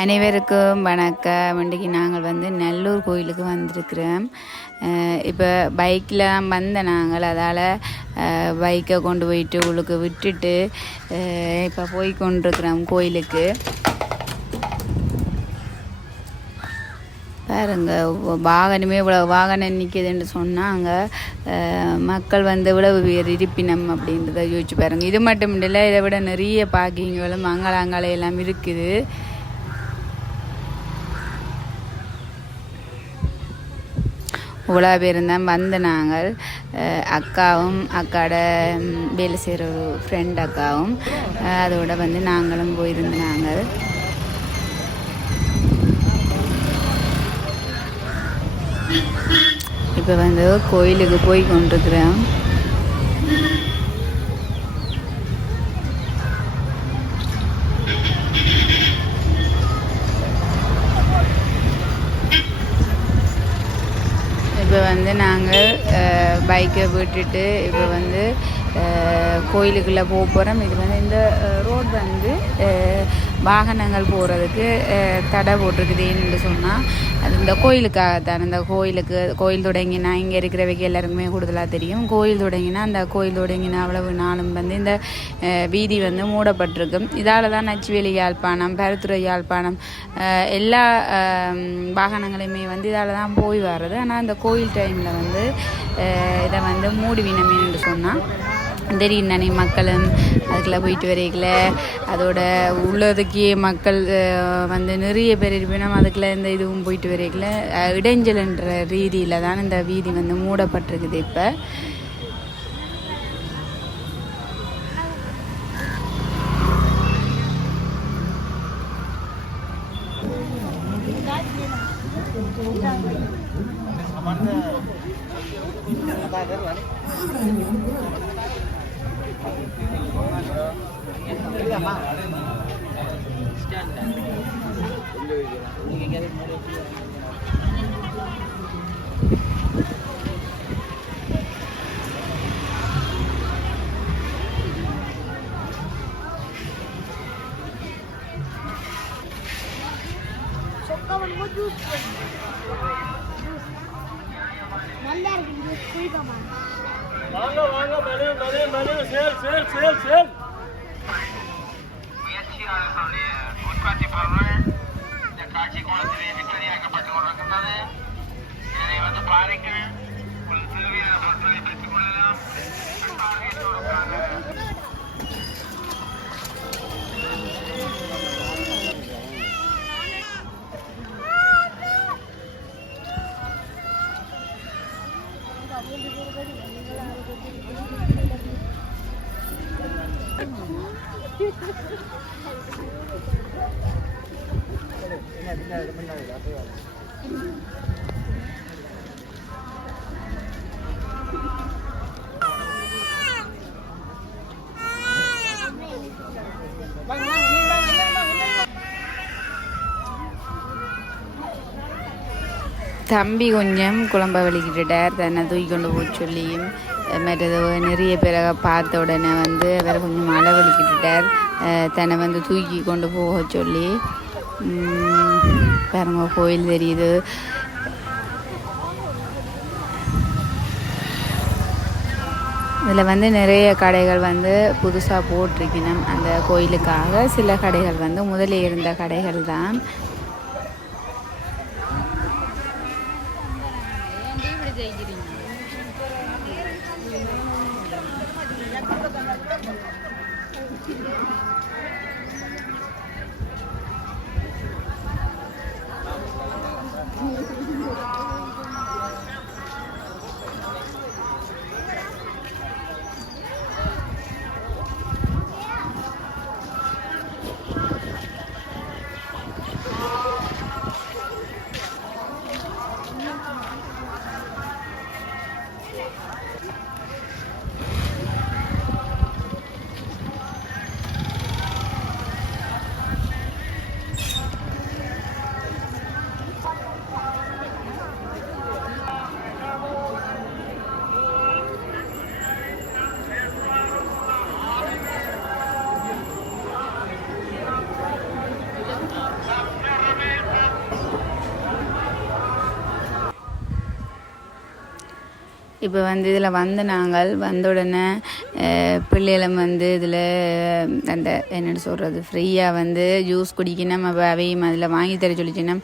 அனைவருக்கும் வணக்கம். இன்றைக்கு நாங்கள் நல்லூர் கோயிலுக்கு வந்திருக்கிறோம். இப்போ பைக்கில் வந்த நாங்கள், அதால் பைக்கை கொண்டு போயிட்டு உள்ளுக்கு விட்டுட்டு இப்போ போய் கொண்டிருக்கிறோம் கோயிலுக்கு. பாருங்க, வாகனமே இவ்வளோ வாகனம் நிற்கிதுன்னு சொன்னாங்க. மக்கள் இவ்வளவு பேர் இருப்பினம் அப்படின்றத யோசிச்சு பாருங்கள். இது மட்டும் இல்லை, இதை விட நிறைய பார்க்கிங்களும் அங்காள எல்லாம் இருக்குது. இவ்வளோ பேர் தான் வந்த நாங்கள், அக்காவும் அக்காட வேலை செய்கிற ஒரு ஃப்ரெண்ட் அக்காவும் அதோட நாங்களும் போயிருந்தாங்க. இப்போ கோயிலுக்கு போய் கொண்டிருக்கிறோம். இப்போ நாங்கள் பைக்கை விட்டுட்டு இப்போ கோயிலுக்குள்ளே போக போகிறோம். இது இந்த ரோட் வாகனங்கள் போகிறதுக்கு தடை போட்டிருக்குது. ஏன்னு சொன்னால் அது இந்த கோயிலுக்காகத்தான். இந்த கோயில் தொடங்கினா இங்கே இருக்கிறவைக்கு எல்லாருக்குமே கூடுதலாக தெரியும். கோயில் தொடங்கினா அந்த கோயில் தொடங்கினா அவ்வளவு நாளும் இந்த வீதி மூடப்பட்டிருக்கும். இதால் தான் நச்சுவேலி யாழ்ப்பாணம், பருத்துறை யாழ்ப்பாணம் எல்லா வாகனங்களையுமே இதால் தான் போய் வர்றது. ஆனால் அந்த கோயில் டைமில் இதை மூடிவினமே என்று சொன்னால் தெரியும் தானே. மக்களும் அதுக்குள்ளே போயிட்டு வரைக்கல, அதோட உள்ளதுக்கே மக்கள் நிறைய பேர் இருப்பினும் அதுக்குள்ளே இந்த இதுவும் போயிட்டு வரைக்கல இடைஞ்சல்ன்ற ரீதியில் தான் இந்த வீதி மூடப்பட்டிருக்குது. இப்போ வாங்க வாங்க, மனு சேல் சேல் சேல் சேல். முயற்சியாளர்களுடைய உற்பத்தி பொருள் இந்த காட்சி கோலத்திலே விற்பனையாக்கப்பட்டு கொண்டிருக்கின்றது. இதனை பாருங்கள், திருவிழா பொருட்களை பெற்றுக் கொள்ளலாம். தம்பி கொஞ்சம் குழம்ப வலிக்கிட்டார், தன்னை தூக்கி கொண்டு போக சொல்லியும். மற்றது நிறைய பேரை பார்த்த உடனே அவரை கொஞ்சம் மழை வலிக்கிட்டார், தன்னை தூக்கி கொண்டு போக சொல்லி. பாருங்க, கோயில் தெரியுது. இதில் நிறைய கடைகள் புதுசாக போட்டிருக்கணும் அந்த கோயிலுக்காக. சில கடைகள் முதலே இருந்த கடைகள் தான். இப்போ வந்து இதில் வந்து நாங்கள் வந்த உடனே பிள்ளைகளும் வந்து இதில் அந்த என்னென்னு சொல்கிறது ஃப்ரீயாக வந்து ஜூஸ் குடிக்கணும். அப்போ அவையும் அதில் வாங்கி தர சொல்லிச்சினோம்.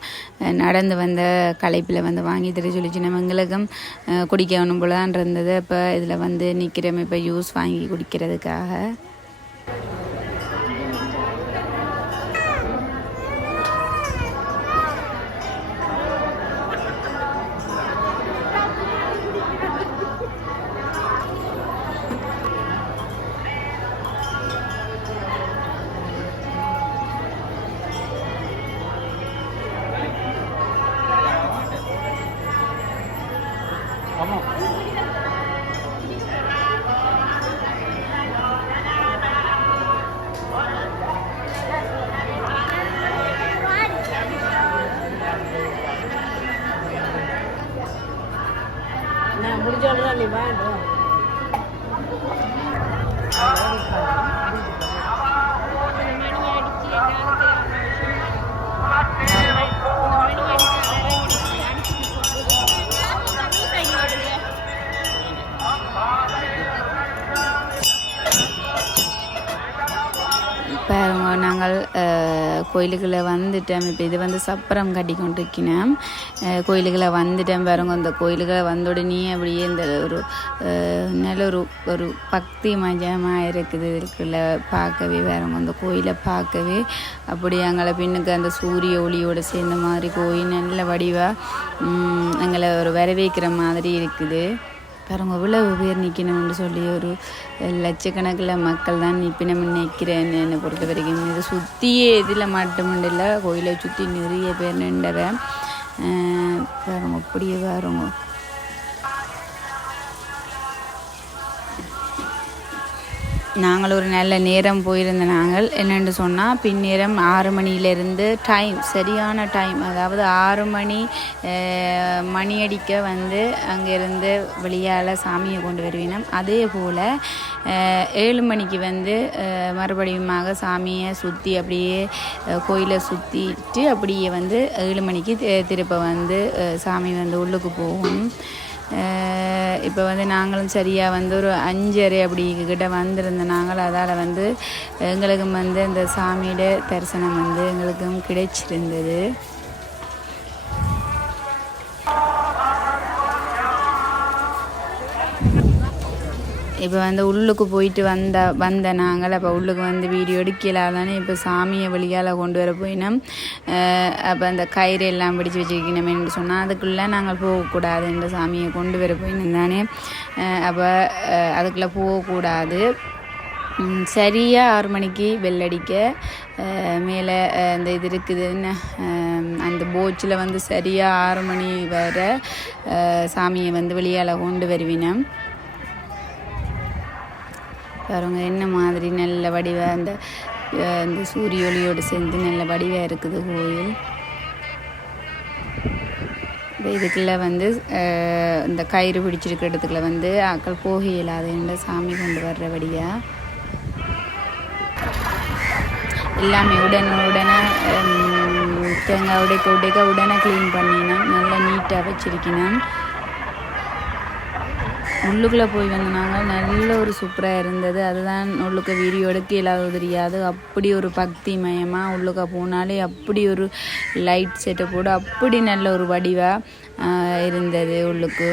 நடந்து வந்த களைப்பில் வந்து வாங்கி தர சொல்லிச்சினோம். எங்களுக்கும் குடிக்கணும் போல தான் இருந்தது. அப்போ இதில் வந்து நிற்கிறோம் இப்போ ஜூஸ் வாங்கி குடிக்கிறதுக்காக. பாருங்க நாங்கள் கோயிலுக்குள்ளே வந்துட்டோம். இப்போ இது வந்து சப்பரம் கட்டி கொண்டிருக்கணும். கோயிலுக்குள்ளே வந்துட்டோம். பாருங்க இந்த கோயிலுக்குள்ளே வந்த உடனே அப்படியே இந்த ஒரு நல்ல ஒரு பக்தி மஜமாக இருக்குது. இதுக்குள்ளே பார்க்கவே பாருங்க அந்த கோயிலை பார்க்கவே அப்படி எங்களை பின்னுக்கு அந்த சூரிய ஒளியோடு சேர்ந்த மாதிரி கோயில் நல்ல வடிவாக எங்களை ஒரு வரவேற்கிற மாதிரி இருக்குது. பாருங்க இவ்வளவு பேர் நிற்கணும்னு சொல்லி ஒரு லட்சக்கணக்கில் மக்கள் தான் நிற்பினம் நிற்கிறேன். என்னை பொறுத்த வரைக்கும் இது சுற்றியே இதில் மட்டுமில்லை, கோயிலை சுற்றி நிறைய பேர் நின்றவன். பாருங்க அப்படியே பாருங்க. நாங்கள் ஒரு நல்ல நேரம் போயிருந்த நாங்கள் என்னென்னு சொன்னால் பின்னேரம் 6 மணியிலேருந்து டைம் சரியான டைம், அதாவது 6 மணி அடிக்க வந்து அங்கேருந்து வெளியால் சாமியை கொண்டு வருவினோம். அதே போல் 7 மணிக்கு வந்து மறுபடியுமாக சாமியை சுற்றி அப்படியே கோயிலை சுற்றிட்டு அப்படியே வந்து 7 மணிக்கு திருப்ப வந்து சாமி வந்து உள்ளுக்கு போகும். இப்போ வந்து நாங்களும் சரியாக வந்து ஒரு 5:30 அப்படி கிட்ட வந்திருந்த நாங்கள் அதால் வந்து எங்களுக்கும் வந்து இந்த சாமியோட தரிசனம் வந்து எங்களுக்கும் கிடைச்சிருந்தது. இப்போ வந்து உள்ளுக்கு போயிட்டு வந்த நாங்கள் அப்போ உள்ளுக்கு வந்து வீடியோ எடுக்கலாதானே. இப்போ சாமியை வெளியால் கொண்டு வர போயினோம். அப்போ அந்த கயிறு எல்லாம் பிடிச்சி வச்சுக்கணும் என்று சொன்னால் அதுக்குள்ளே நாங்கள் போகக்கூடாது. இந்த சாமியை கொண்டு வர போயினோம் தானே. அப்போ அதுக்குள்ளே போகக்கூடாது. சரியாக 6 மணிக்கு வெள்ளடிக்க மேலே அந்த இது இருக்குதுன்னு அந்த போச்சில் வந்து சரியாக 6 மணி வர சாமியை வந்து வெளியால் கொண்டு வருவினோம். பாருங்க என்ன மாதிரி நல்ல வடிவாக அந்த சூரிய ஒளியோடு சேர்ந்து நல்ல வடிவாக இருக்குது கோயில். இப்போ இதுக்குள்ளே வந்து இந்த கயிறு பிடிச்சிருக்கிற இடத்துக்குள்ள வந்து ஆக்கள் போக இயலாது. சாமி கொண்டு வர்றபடியாக எல்லாமே உடனே தேங்காய் உடைக்க உடனே க்ளீன் பண்ணினோம். நல்லா நீட்டாக வச்சிருக்கணும். உள்ளுக்குள்ளே போய் வந்தனாங்க நல்ல ஒரு சூப்பராக இருந்தது. அதுதான் உள்ளுக்கு வீடியோ எடுக்க இல்லாத தெரியாது. அப்படி ஒரு பக்தி மயமாக உள்ளுக்க போனாலே அப்படி ஒரு லைட் செட்டப்போடு அப்படி நல்ல ஒரு வடிவாக இருந்தது உள்ளுக்கு.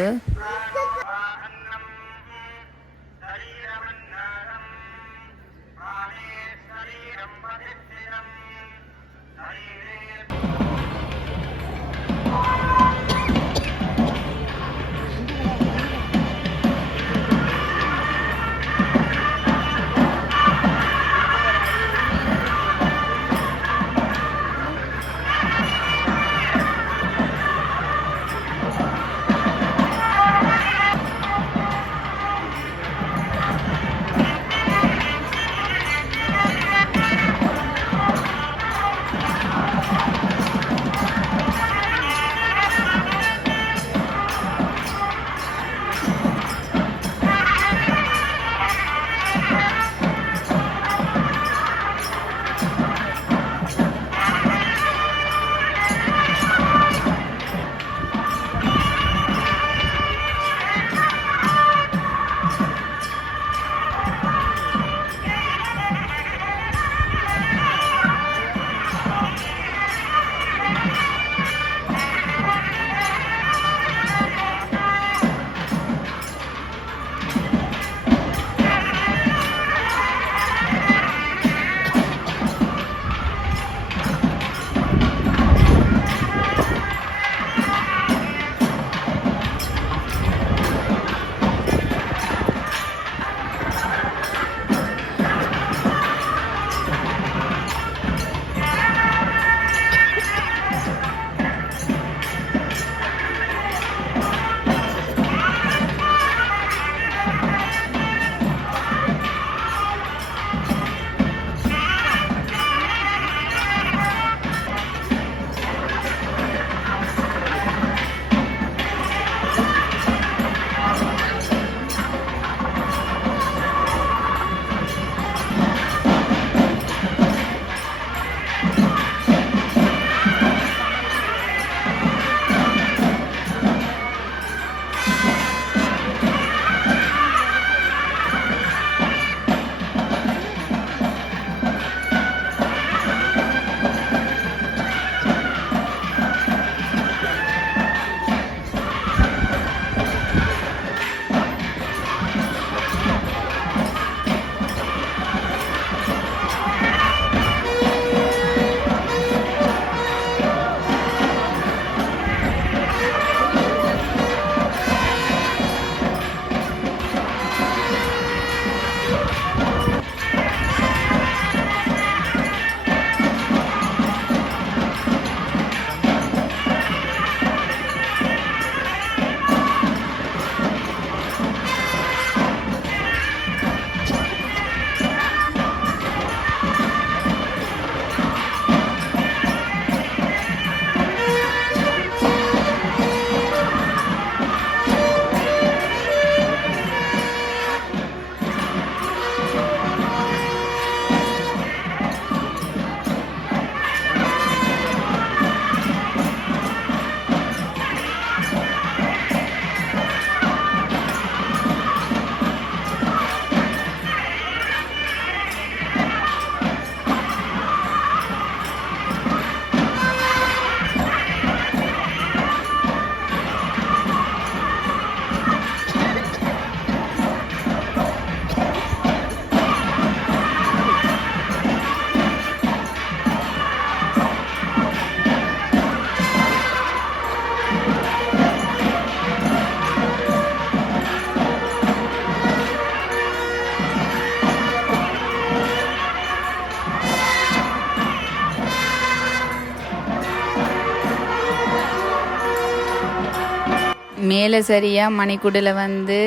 மேலே சரியாக மணிக்குடில் வந்து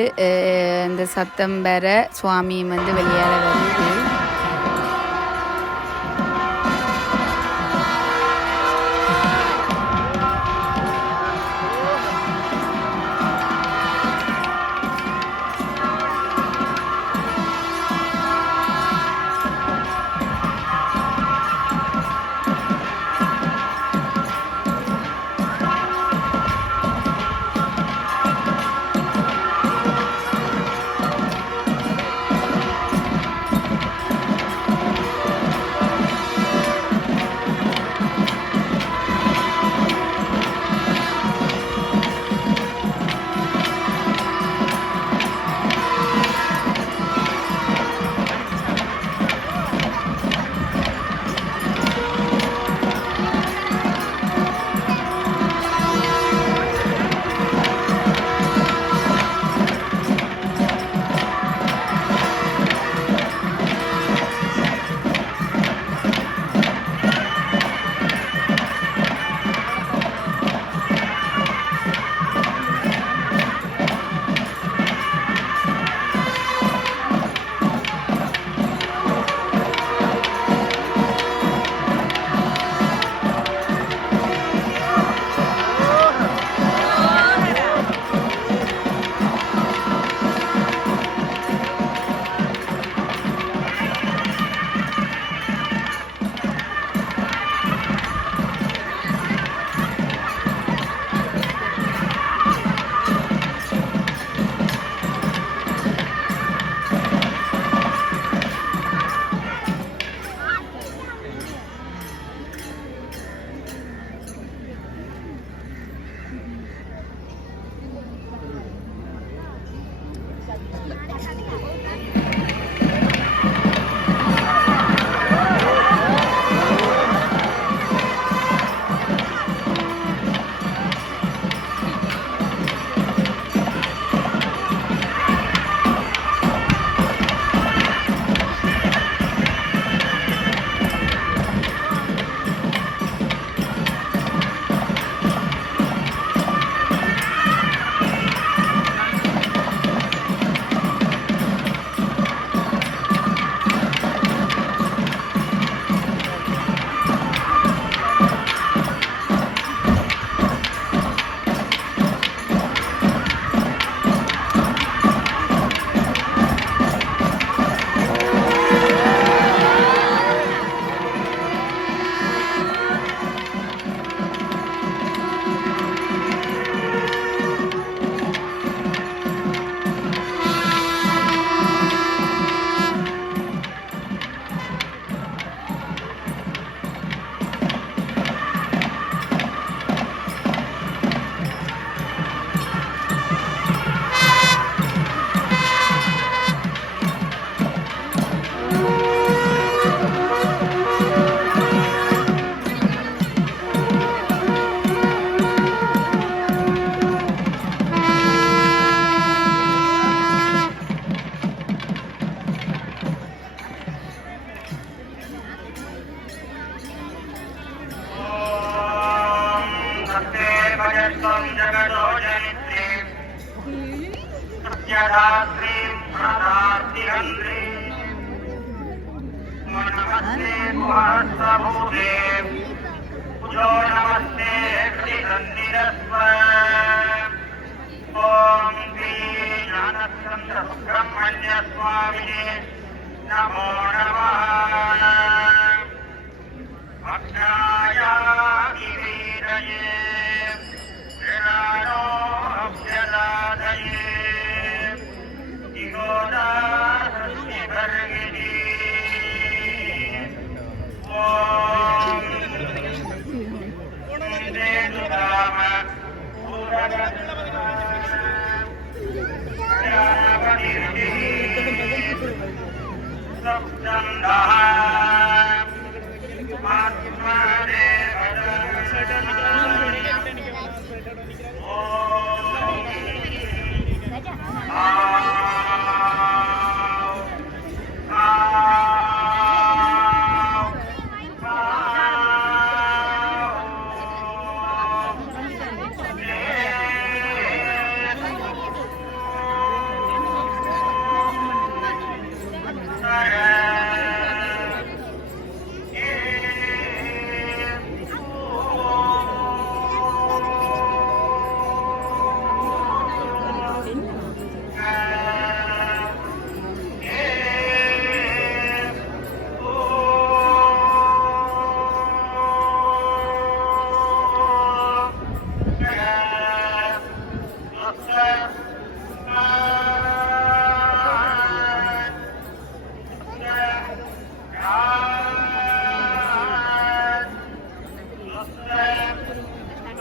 இந்த சத்தம் பெற சுவாமியும் வந்து வெளியேற வருது.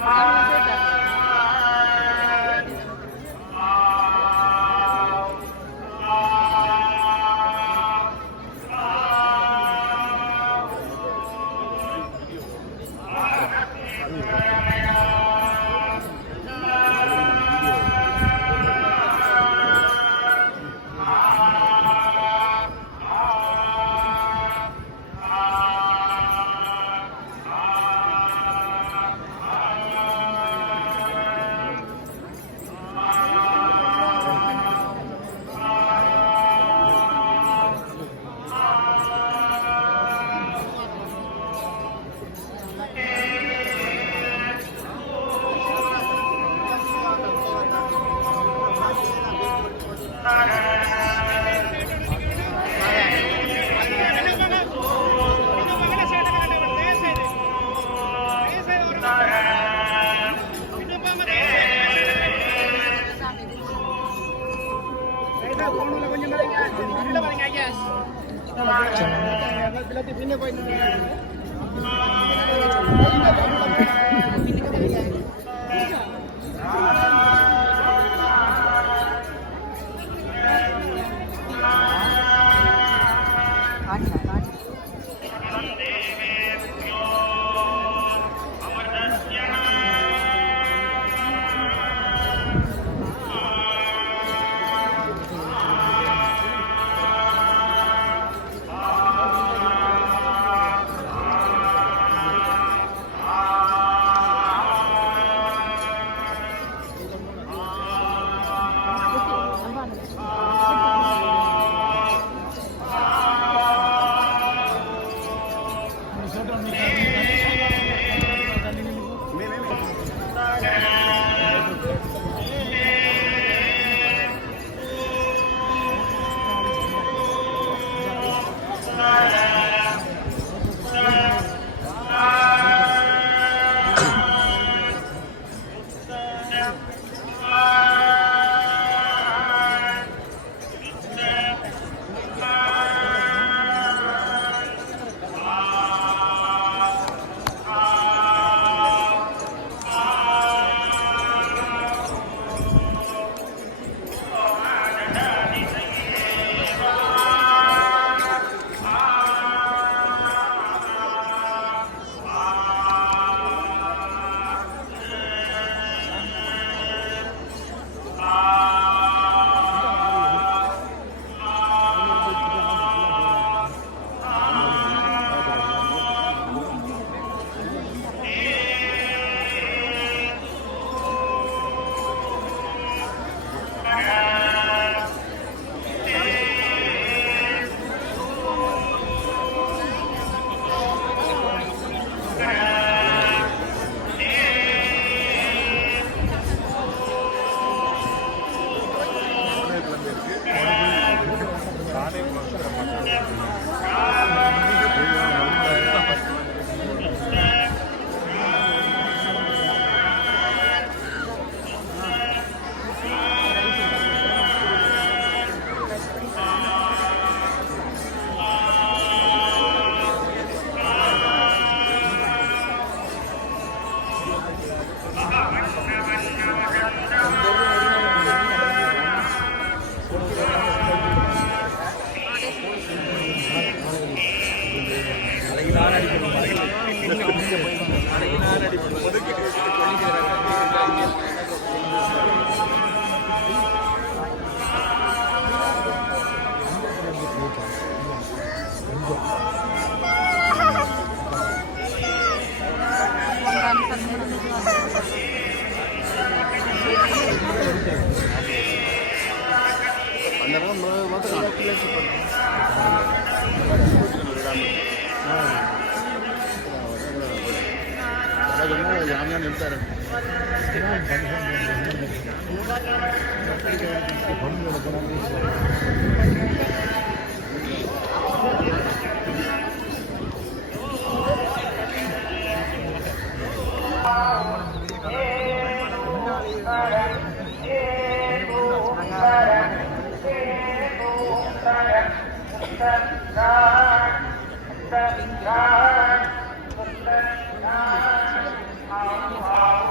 Thank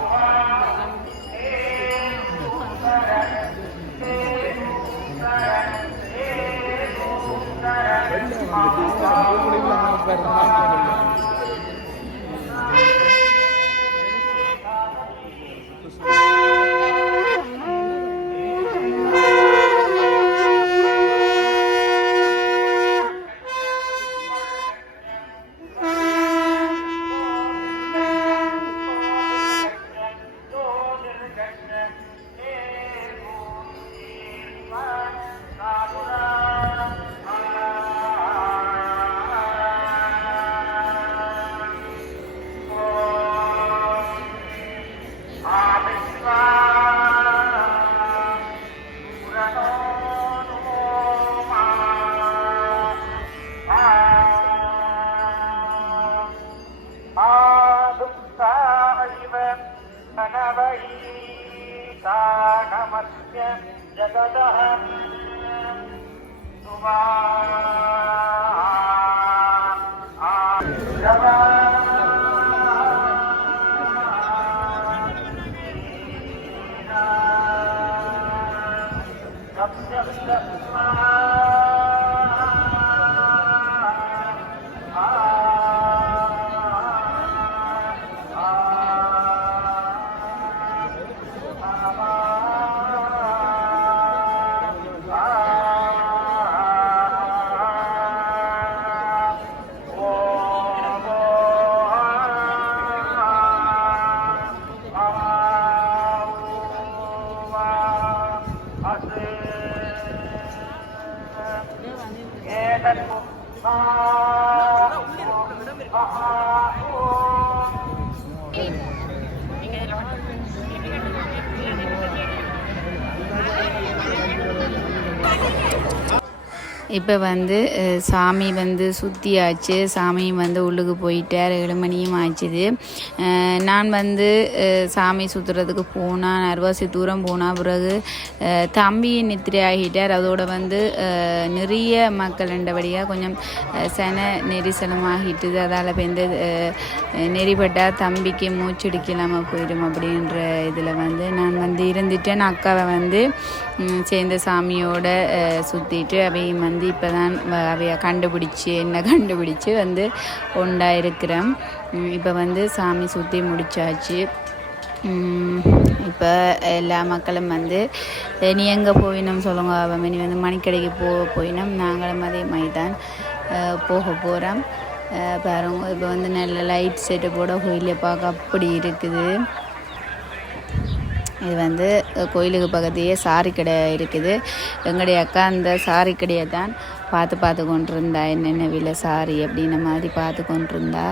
you. இப்போ வந்து சாமி வந்து சுற்றியாச்சு, சாமியும் வந்து உள்ளுக்கு போயிட்டார். 7 மணியும் ஆச்சுது. நான் வந்து சாமி சுற்றுறதுக்கு போனால் அரைவாசி தூரம் போனால் பிறகு தம்பியை நித்திரை ஆகிட்டார். அதோட வந்து நிறைய மக்கள் ரெண்டபடியாக கொஞ்சம் சன நெரிசலும் ஆகிட்டுது. அதால் வந்து நெறிப்பட்டால் தம்பிக்கு மூச்செடுக்கலாமல் போயிடும் அப்படின்ற இதில் வந்து நான் வந்து இருந்துட்டேன். அக்காவை வந்து சேர்ந்த சாமியோட சுற்றிட்டு அவையும் வந்து இப்போ தான் அவைய கண்டுபிடிச்சி வந்து உண்டாயிருக்கிறேன். இப்போ வந்து சாமி சுற்றி முடிச்சாச்சு. இப்போ எல்லா மக்களும் வந்து நீ எங்கே போயினோம் சொல்லுங்க. அவன் இனி வந்து மணிக்கடைக்கு போயினோம். நாங்களும் அதே மாதிரி தான் போக போகிறோம். பாருங்க, இப்போ வந்து நல்ல லைட் செட்டு போட கோயிலை பார்க்க அப்படி இருக்குது. இது வந்து கோயிலுக்கு பக்கத்தையே சாரி கடை இருக்குது. எங்களுடைய அக்கா அந்த சாரி கடையை தான் பார்த்து கொண்டிருந்தா, என்னென்ன விலை சாரி அப்படின்ன மாதிரி பார்த்து கொண்டிருந்தா.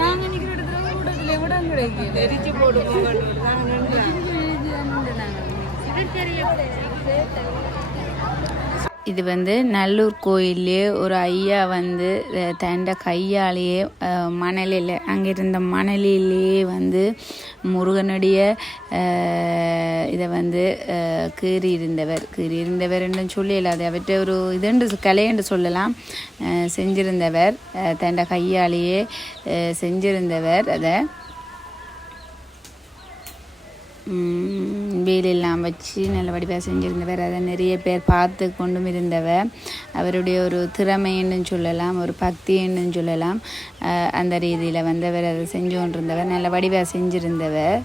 நாங்கள் நிற்கிற இடத்துல கூட்டத்தில் இடம் கிடைக்கும். தெரிச்சு போடுவோம். இது வந்து நல்லூர் கோயிலே ஒரு ஐயா வந்து தண்ட கையாலேயே மணலில் அங்கே இருந்த மணலிலேயே வந்து முருகனுடைய இதை வந்து கீறி இருந்தவர்ன்னு சொல்லல, அது அவற்றை ஒரு இதுண்டு கலையென்று சொல்லலாம். செஞ்சிருந்தவர் தண்ட கையாலேயே செஞ்சிருந்தவர். அதை வேலெல்லாம் வச்சு நல்ல வடிவாக செஞ்சுருந்தவர். அதை நிறைய பேர் பார்த்து கொண்டும் இருந்தவர். அவருடைய ஒரு திறமைன்னு சொல்லலாம், ஒரு பக்தின்னு சொல்லலாம். அந்த ரீதியில் வந்தவர் அதை செஞ்சு கொண்டிருந்தவர், நல்ல வடிவாக செஞ்சுருந்தவர்.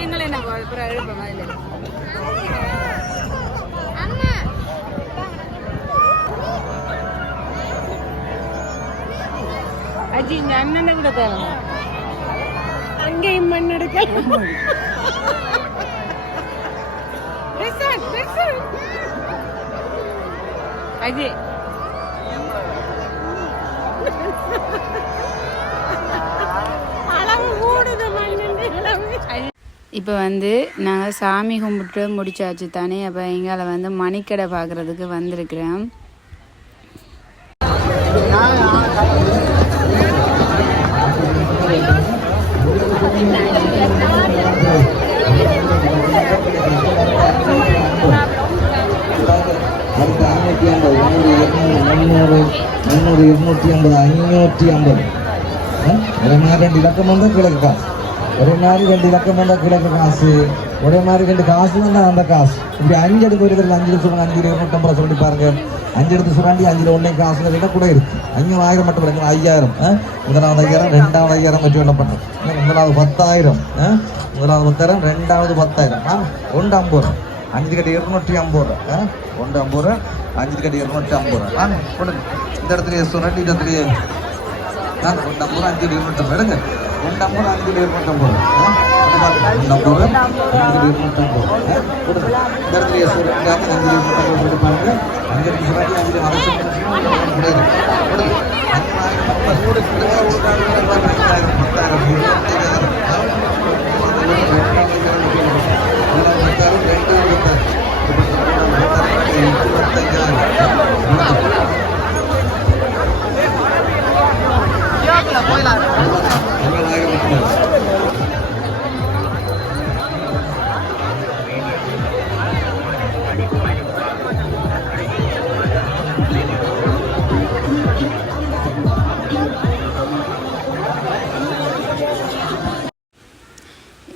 செய்யுங்களே என்ன அப்புறம் எழுப்ப மாதிரி அஜி இந்த அண்ணன் கூட தேவை அங்கேயும் மண் எடுக்க அஜி இப்போ வந்து நாங்கள் சாமி கும்பிட்டு முடிச்சாச்சு தானே. அப்போ எங்களை வந்து மணிக்கடை பார்க்குறதுக்கு வந்திருக்கிறோம். இலக்கம் வந்து கிழக்கு காசு, ஒரே மாதிரி 2 இலக்கம் வந்தா கிழக்கு காசு, ஒரே மாதிரி 2 காசு வந்தா அந்த காசு. இப்படி 5 எடுத்து ஒரு 5 சொல்லுங்க, 5 250 சொல்லி பாருங்க. 5 எடுத்து சுராண்டி 5 ஒன்னே காசுல விட கூட இருக்கு. 5,000 மட்டும் கிடைக்கும். 5,000 முதலாவது 5,000 ரெண்டாவது 5,000 வச்சு என்ன பண்ணுறோம். முதலாவது 10,000 முதலாவது 10,000 ரெண்டாவது 10,000 ஒன்று 50 ரூபா. 5 கட்டி 250 ரூபா. ஒன்று 50 ரூபா. 5 கட்டி 250 ரூபா. கொடுங்க. இந்த இடத்துலயே சுராண்டி இந்த இடத்துலயே ஒன்று 50 5 250 எடுங்க. ஒன்று 50 5 250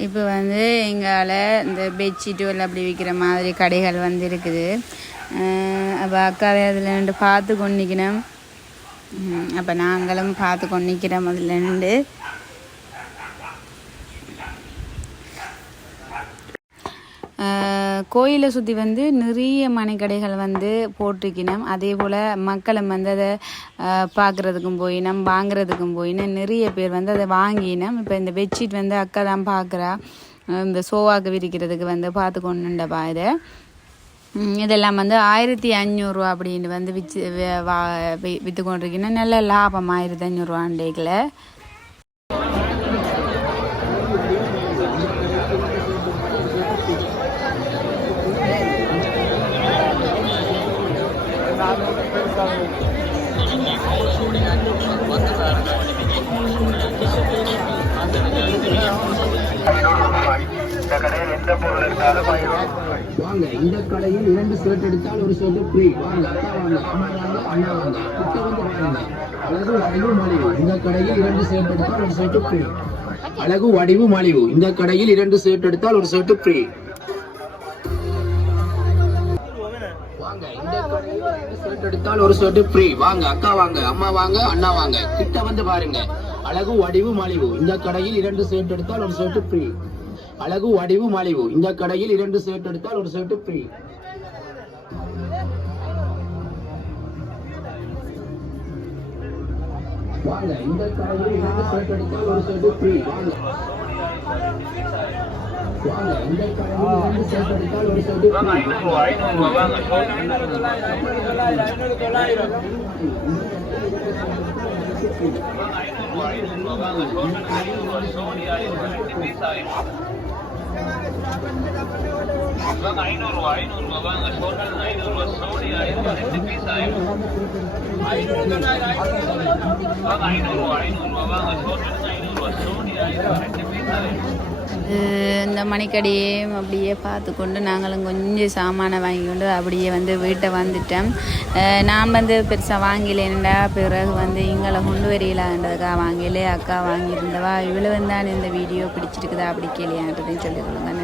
இப்போ வந்து எங்களால் இந்த பெட்ஷீட்டு எல்லாம் அப்படி விற்கிற மாதிரி கடைகள் வந்து இருக்குது. அப்போ அக்காவை அதில் நின்று பார்த்து கொண்டிக்கணும். அப்போ நாங்களும் பார்த்து கொண்டிக்கிறோம். அதில் நின்று கோயிலை சுற்றி வந்து நிறைய மணிக்கடைகள் வந்து போட்டிருக்கணும். அதே போல் மக்களும் வந்து அதை பார்க்குறதுக்கும் போயினோம், வாங்குறதுக்கும் போயினோம். நிறைய பேர் வந்து அதை வாங்கினோம். இப்போ இந்த பெட்ஷீட் வந்து அக்கா தான் பார்க்குறா. இந்த சோவாக்கு விரிக்கிறதுக்கு வந்து பார்த்து கொண்டுண்டப்பா. இதெல்லாம் வந்து 1500 ரூபா அப்படின்னு வந்து விற்று கொண்டிருக்கணும். நல்ல லாபம் 1500 ரூபாண்டேக்கில். வாங்க இந்த கடையில் 2 ஷர்ட் எடுத்தால் ஒரு ஷர்ட் ஃப்ரீ. வாங்க அக்கா வாங்க, அம்மா வாங்க, அண்ணா வாங்க, கிட்ட வந்து வாங்க. அழகு வடிவு மலிவு இந்த கடையில் 2 ஷர்ட் எடுத்தால் ஒரு ஷர்ட் ஃப்ரீ. அழகு வடிவு மலிவு இந்த கடையில் 2 ஷர்ட் எடுத்தால் ஒரு ஷர்ட் ஃப்ரீ. வாங்க இந்த கடையில் 2 ஷர்ட் எடுத்தால் ஒரு ஷர்ட் ஃப்ரீ. வாங்க அக்கா வாங்க, அம்மா வாங்க, அண்ணா வாங்க, கிட்ட வந்து பாருங்க. அழகு வடிவு மலிவு இந்த கடையில் 2 ஷர்ட் எடுத்தால் ஒரு ஷர்ட் ஃப்ரீ. அழகு வடிவு மலிவு இந்த கடையில் 2 ஷர்ட் எடுத்தால் ஒரு ஷர்ட் ஃப்ரீ. வாங்க இந்த கடையில் 2 ஷர்ட் எடுத்தால் ஒரு ஷர்ட் ஃப்ரீ. வாங்க வாங்க இந்த கடையில் 2 ஷர்ட் எடுத்தால் ஒரு ஷர்ட் ஃப்ரீ. 500 ரூபா வாங்க. டோட்டல் 500 ரூபா சோடி 2 பீஸ் 500 ரூபா வாங்க. டோட்டல் 500 ரூபா சோடி 2 பீஸ். இந்த மணிக்கடியே அப்படியே பார்த்து கொண்டு நாங்களும் கொஞ்சம் சாமானை வாங்கி கொண்டு அப்படியே வந்து வீட்டை வந்துட்டோம். நான் வந்து பெருசாக வாங்கலேன்டா, பிறகு வந்து இங்களை கொண்டு வரையிலான்றதுக்காக வாங்கலே. அக்கா வாங்கியிருந்தவா. இவ்வளோ தான் இந்த வீடியோ பிடிச்சிருக்குதா அப்படி கேள்வியான்றதையும் சொல்லியிருந்தாங்க.